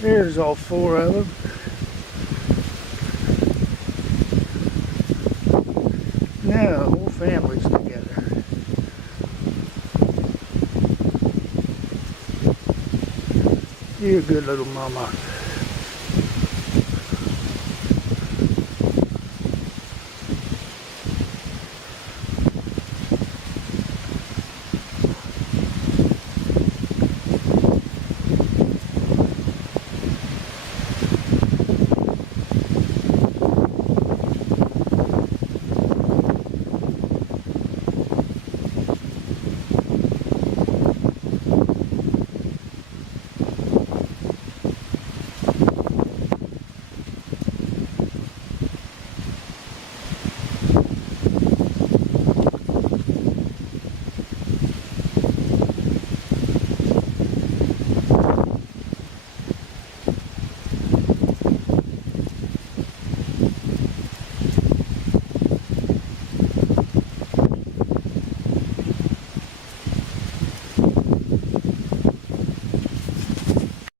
There's all four of them. Now the whole family's together. You're a good little mama.